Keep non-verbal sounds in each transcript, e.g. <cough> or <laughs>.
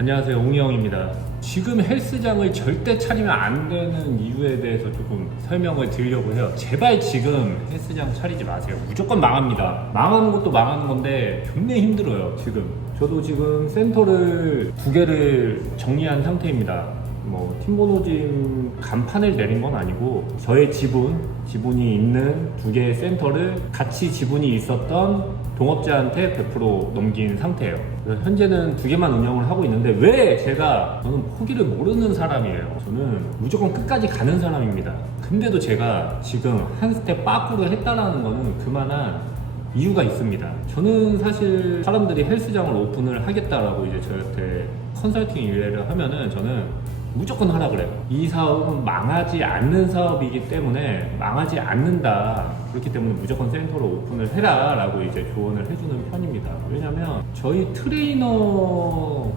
안녕하세요 옹희영입니다. 지금 헬스장을 절대 차리면 안 되는 이유에 대해서 조금 설명을 드리려고 해요. 제발 지금 헬스장 차리지 마세요. 무조건 망합니다. 망하는 것도 망하는 건데 존나 힘들어요 지금. 저도 지금 센터를 두 개를 정리한 상태입니다. 뭐 팀보노짐 간판을 내린 건 아니고 저의 지분, 지분이 있는 두 개의 센터를 같이 지분이 있었던 동업자한테 100% 넘긴 상태예요. 현재는 두 개만 운영을 하고 있는데 왜 제가 저는 포기를 모르는 사람이에요. 저는 무조건 끝까지 가는 사람입니다. 근데도 제가 지금 한 스텝 빠꾸로 했다라는 거는 그만한 이유가 있습니다. 저는 사실 사람들이 헬스장을 오픈을 하겠다라고 이제 저한테 컨설팅 의뢰를 하면은 저는 무조건 하라 그래요. 이 사업은 망하지 않는 사업이기 때문에 망하지 않는다. 그렇기 때문에 무조건 센터로 오픈을 해라 라고 이제 조언을 해주는 편입니다. 왜냐면 저희 트레이너들은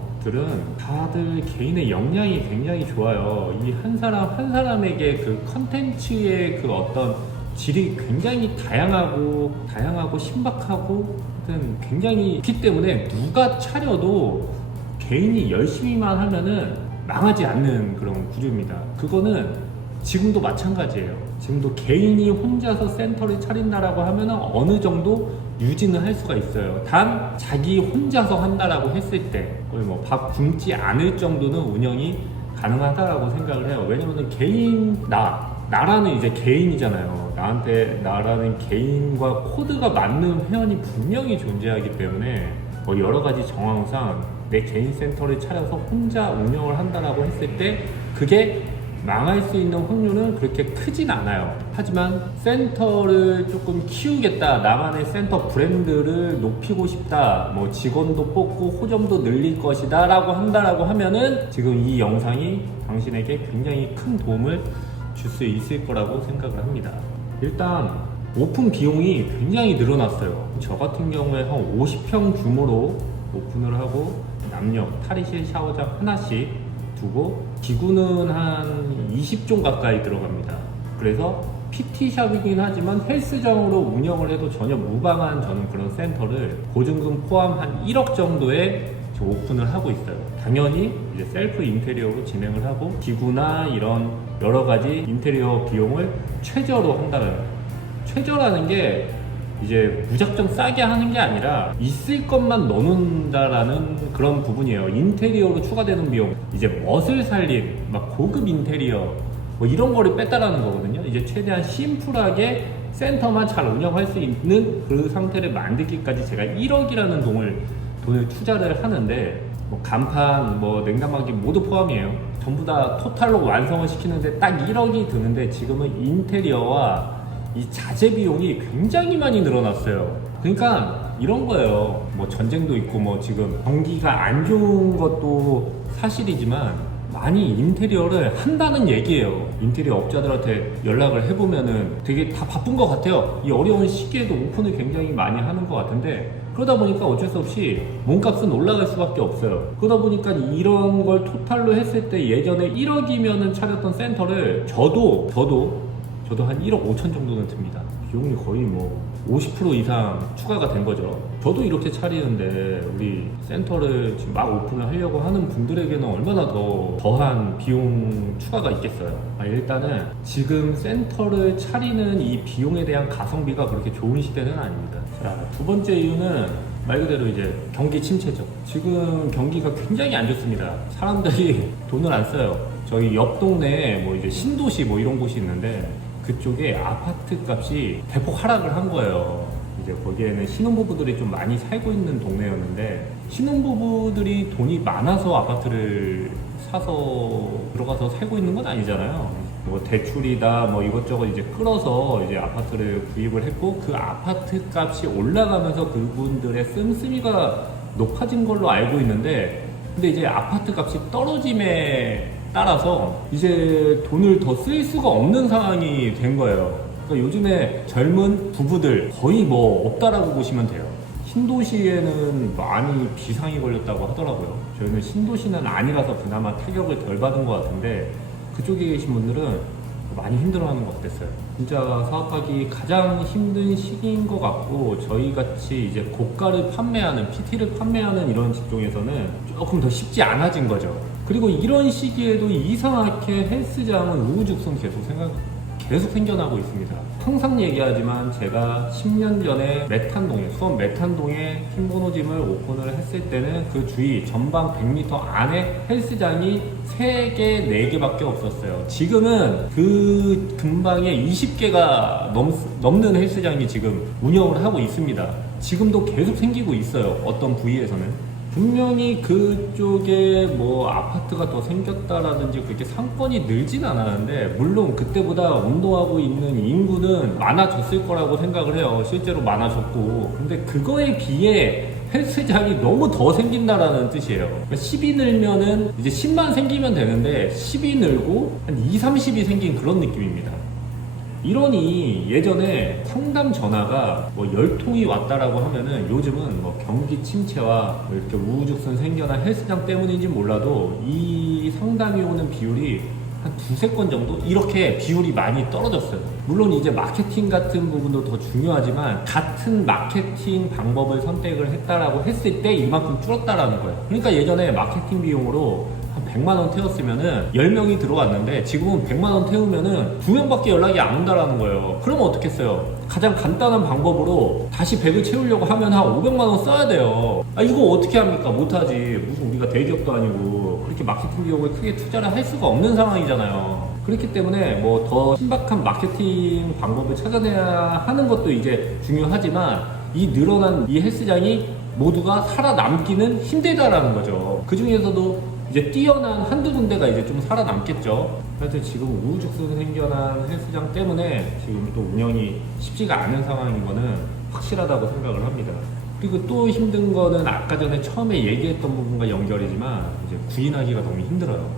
다들 개인의 역량이 굉장히 좋아요. 이 한 사람 한 사람에게 그 컨텐츠의 그 어떤 질이 굉장히 다양하고 다양하고 신박하고 하여튼 굉장히 있기 때문에 누가 차려도 개인이 열심히만 하면은 망하지 않는 그런 구조입니다. 그거는 지금도 마찬가지예요. 지금도 개인이 혼자서 센터를 차린다라고 하면 어느 정도 유지는 할 수가 있어요. 단 자기 혼자서 한다라고 했을 때 거의 뭐 밥 굶지 않을 정도는 운영이 가능하다라고 생각을 해요. 왜냐면은 개인 나 나라는 이제 개인이잖아요. 나한테 나라는 개인과 코드가 맞는 회원이 분명히 존재하기 때문에 뭐 여러 가지 정황상 내 개인 센터를 차려서 혼자 운영을 한다라고 했을 때 그게 망할 수 있는 확률은 그렇게 크진 않아요. 하지만 센터를 조금 키우겠다, 나만의 센터 브랜드를 높이고 싶다, 뭐 직원도 뽑고 호점도 늘릴 것이다 라고 한다라고 하면은 지금 이 영상이 당신에게 굉장히 큰 도움을 줄 수 있을 거라고 생각을 합니다. 일단 오픈 비용이 굉장히 늘어났어요. 저 같은 경우에 한 50평 규모로 오픈을 하고 남녀 탈의실 샤워장 하나씩 두고 기구는 한 20종 가까이 들어갑니다. 그래서 PT샵이긴 하지만 헬스장으로 운영을 해도 전혀 무방한 저는 그런 센터를 보증금 포함 한 1억 정도에 오픈을 하고 있어요. 당연히 이제 셀프 인테리어로 진행을 하고 기구나 이런 여러 가지 인테리어 비용을 최저로 한다는 최저라는 게 이제 무작정 싸게 하는 게 아니라 있을 것만 넣는다라는 그런 부분이에요. 인테리어로 추가되는 비용, 이제 멋을 살린 막 고급 인테리어 뭐 이런 거를 뺐다라는 거거든요. 이제 최대한 심플하게 센터만 잘 운영할 수 있는 그 상태를 만들기까지 제가 1억이라는 돈을 돈을 투자를 하는데 뭐 간판, 뭐 냉장고기 모두 포함이에요. 전부 다 토탈로 완성을 시키는데 딱 1억이 드는데 지금은 인테리어와 이 자재 비용이 굉장히 많이 늘어났어요. 그러니까 이런 거예요. 뭐 전쟁도 있고 뭐 지금 경기가 안 좋은 것도 사실이지만 많이 인테리어를 한다는 얘기예요. 인테리어 업자들한테 연락을 해보면은 되게 다 바쁜 것 같아요. 이 어려운 시기에도 오픈을 굉장히 많이 하는 것 같은데 그러다 보니까 어쩔 수 없이 몸값은 올라갈 수밖에 없어요. 그러다 보니까 이런 걸 토탈로 했을 때 예전에 1억이면은 차렸던 센터를 저도 저도 저도 한 1억 5천 정도는 듭니다. 비용이 거의 뭐 50% 이상 추가가 된 거죠. 저도 이렇게 차리는데 우리 센터를 지금 막 오픈을 하려고 하는 분들에게는 얼마나 더 더한 비용 추가가 있겠어요. 아, 일단은 지금 센터를 차리는 이 비용에 대한 가성비가 그렇게 좋은 시대는 아닙니다. 자, 두 번째 이유는 말 그대로 이제 경기 침체죠. 지금 경기가 굉장히 안 좋습니다. 사람들이 <laughs> 돈을 안 써요. 저희 옆 동네에 뭐 이제 신도시 뭐 이런 곳이 있는데 그쪽에 아파트 값이 대폭 하락을 한 거예요. 이제 거기에는 신혼부부들이 좀 많이 살고 있는 동네였는데 신혼부부들이 돈이 많아서 아파트를 사서 들어가서 살고 있는 건 아니잖아요. 뭐 대출이다 뭐 이것저것 이제 끌어서 이제 아파트를 구입을 했고 그 아파트 값이 올라가면서 그분들의 씀씀이가 높아진 걸로 알고 있는데 근데 이제 아파트 값이 떨어짐에 따라서 이제 돈을 더 쓸 수가 없는 상황이 된 거예요. 그러니까 요즘에 젊은 부부들 거의 뭐 없다라고 보시면 돼요. 신도시에는 많이 비상이 걸렸다고 하더라고요. 저희는 신도시는 아니라서 그나마 타격을 덜 받은 것 같은데 그쪽에 계신 분들은 많이 힘들어하는 것 같았어요. 진짜 사업하기 가장 힘든 시기인 것 같고 저희 같이 이제 고가를 판매하는 PT를 판매하는 이런 직종에서는 조금 더 쉽지 않아진 거죠. 그리고 이런 시기에도 이상하게 헬스장은 우후죽순 계속 생각 계속 생겨나고 있습니다. 항상 얘기하지만 제가 10년 전에 메탄동에 수원 메탄동에 흰보노짐을 오픈을 했을 때는 그 주위 전방 100m 안에 헬스장이 3개, 4개밖에 없었어요. 지금은 그 근방에 20개가 넘, 넘는 헬스장이 지금 운영을 하고 있습니다. 지금도 계속 생기고 있어요. 어떤 부위에서는. 분명히 그쪽에 뭐 아파트가 더 생겼다라든지 그렇게 상권이 늘진 않았는데 물론 그때보다 운동하고 있는 인구는 많아졌을 거라고 생각을 해요. 실제로 많아졌고. 근데 그거에 비해 헬스장이 너무 더 생긴다라는 뜻이에요. 그러니까 10이 늘면은 이제 10만 생기면 되는데 10이 늘고 한 2, 30이 생긴 그런 느낌입니다 이러니 예전에 상담 전화가 뭐 열통이 왔다라고 하면은 요즘은 뭐 경기 침체와 뭐 이렇게 우후죽순 생겨난 헬스장 때문인지 몰라도 이 상담이 오는 비율이 한 두세 건 정도 이렇게 비율이 많이 떨어졌어요. 물론 이제 마케팅 같은 부분도 더 중요하지만 같은 마케팅 방법을 선택을 했다라고 했을 때 이만큼 줄었다라는 거예요. 그러니까 예전에 마케팅 비용으로 한 100만 원 태웠으면은 10명이 들어왔는데 지금은 100만 원 태우면은 2명밖에 연락이 안 온다라는 거예요. 그러면 어떻겠어요? 가장 간단한 방법으로 다시 100을 채우려고 하면 한 500만 원 써야 돼요. 아 이거 어떻게 합니까? 못하지. 무슨 우리가 대기업도 아니고 그렇게 마케팅 비용을 크게 투자를 할 수가 없는 상황이잖아요. 그렇기 때문에 뭐 더 신박한 마케팅 방법을 찾아내야 하는 것도 이제 중요하지만 이 늘어난 이 헬스장이 모두가 살아남기는 힘들다라는 거죠. 그 중에서도 이제 뛰어난 한두 군데가 이제 좀 살아남겠죠. 하여튼 지금 우후죽순 생겨난 헬스장 때문에 지금 또 운영이 쉽지가 않은 상황인 거는 확실하다고 생각을 합니다. 그리고 또 힘든 거는 아까 전에 처음에 얘기했던 부분과 연결이지만 이제 구인하기가 너무 힘들어요.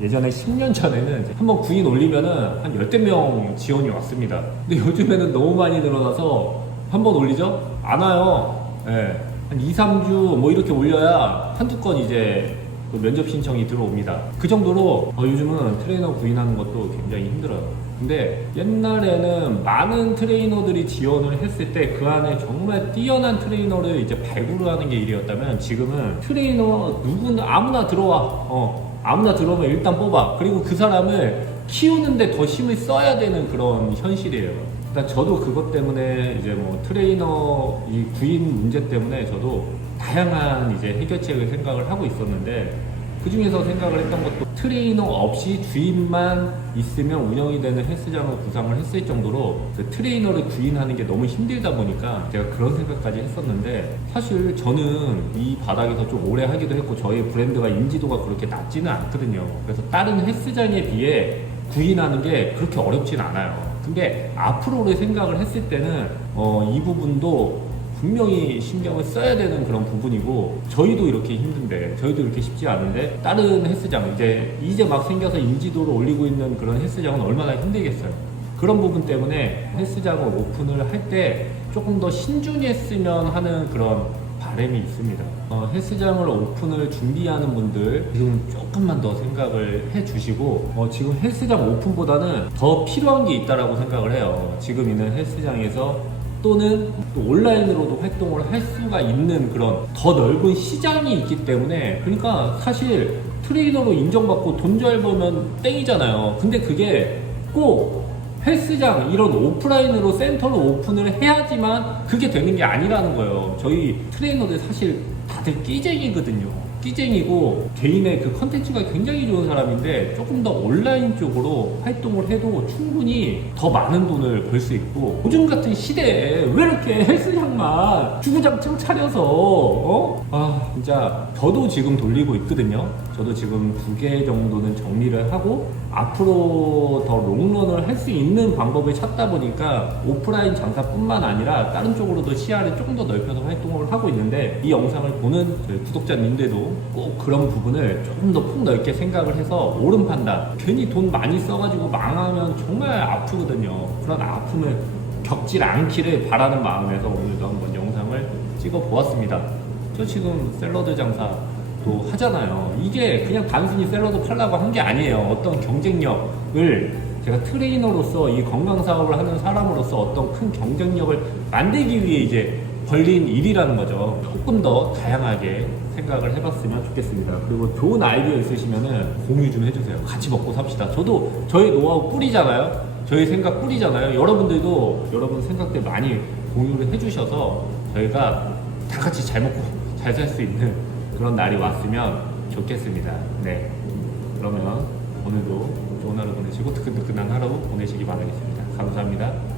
예전에 10년 전에는 한번 구인 올리면은 한 열댓 명 지원이 왔습니다. 근데 요즘에는 너무 많이 늘어나서 한 번 올리죠? 안 와요. 예. 한 2, 3주 뭐 이렇게 올려야 한두 건 이제 그 면접 신청이 들어옵니다. 그 정도로 어, 요즘은 트레이너 구인하는 것도 굉장히 힘들어요. 근데 옛날에는 많은 트레이너들이 지원을 했을 때 그 안에 정말 뛰어난 트레이너를 이제 발굴을 하는 게 일이었다면 지금은 트레이너 누구나 아무나 들어와. 어, 아무나 들어오면 일단 뽑아. 그리고 그 사람을 키우는데 더 힘을 써야 되는 그런 현실이에요. 일단 저도 그것 때문에 이제 뭐 트레이너 이 구인 문제 때문에 저도 다양한 이제 해결책을 생각을 하고 있었는데 그 중에서 생각을 했던 것도 트레이너 없이 주인만 있으면 운영이 되는 헬스장을 구상을 했을 정도로 그 트레이너를 구인하는 게 너무 힘들다 보니까 제가 그런 생각까지 했었는데 사실 저는 이 바닥에서 좀 오래 하기도 했고 저희 브랜드가 인지도가 그렇게 낮지는 않거든요. 그래서 다른 헬스장에 비해 구인하는 게 그렇게 어렵진 않아요. 근데 앞으로의 생각을 했을 때는 어, 이 부분도 분명히 신경을 써야 되는 그런 부분이고 저희도 이렇게 힘든데 저희도 이렇게 쉽지 않은데 다른 헬스장 이제 이제 막 생겨서 인지도를 올리고 있는 그런 헬스장은 얼마나 힘들겠어요. 그런 부분 때문에 헬스장을 오픈을 할 때 조금 더 신중했으면 하는 그런 바람이 있습니다. 어, 헬스장을 오픈을 준비하는 분들 지금 조금만 더 생각을 해 주시고 어, 지금 헬스장 오픈보다는 더 필요한 게 있다라고 생각을 해요. 지금 있는 헬스장에서 또는 또 온라인으로도 활동을 할 수가 있는 그런 더 넓은 시장이 있기 때문에 그러니까 사실 트레이너로 인정받고 돈 잘 벌면 땡이잖아요. 근데 그게 꼭 헬스장 이런 오프라인으로 센터를 오픈을 해야지만 그게 되는 게 아니라는 거예요. 저희 트레이너들 사실 다들 끼쟁이거든요. 끼쟁이고 개인의 그 컨텐츠가 굉장히 좋은 사람인데 조금 더 온라인 쪽으로 활동을 해도 충분히 더 많은 돈을 벌 수 있고 요즘 같은 시대에 왜 이렇게 헬스장만 주구장창 차려서 어? 아 진짜 저도 지금 돌리고 있거든요. 저도 지금 두 개 정도는 정리를 하고 앞으로 더 롱런을 할 수 있는 방법을 찾다 보니까 오프라인 장사뿐만 아니라 다른 쪽으로도 시야를 조금 더 넓혀서 활동을 하고 있는데 이 영상을 보는 저희 구독자님들도 꼭 그런 부분을 조금 더 폭넓게 생각을 해서 옳은 판단 괜히 돈 많이 써가지고 망하면 정말 아프거든요. 그런 아픔을 겪질 않기를 바라는 마음에서 오늘도 한번 영상을 찍어 보았습니다. 저 지금 샐러드 장사 또 하잖아요. 이게 그냥 단순히 샐러드 팔라고 한 게 아니에요. 어떤 경쟁력을 제가 트레이너로서 이 건강 사업을 하는 사람으로서 어떤 큰 경쟁력을 만들기 위해 이제 벌린 일이라는 거죠. 조금 더 다양하게 생각을 해봤으면 좋겠습니다. 그리고 좋은 아이디어 있으시면은 공유 좀 해주세요. 같이 먹고 삽시다. 저도 저희 노하우 뿌리잖아요. 저희 생각 뿌리잖아요. 여러분들도 여러분 생각들 많이 공유를 해주셔서 저희가 다 같이 잘 먹고 잘 살 수 있는 그런 날이 왔으면 좋겠습니다. 네. 그러면 오늘도 좋은 하루 보내시고 뜨끈뜨끈한 하루 보내시기 바라겠습니다. 감사합니다.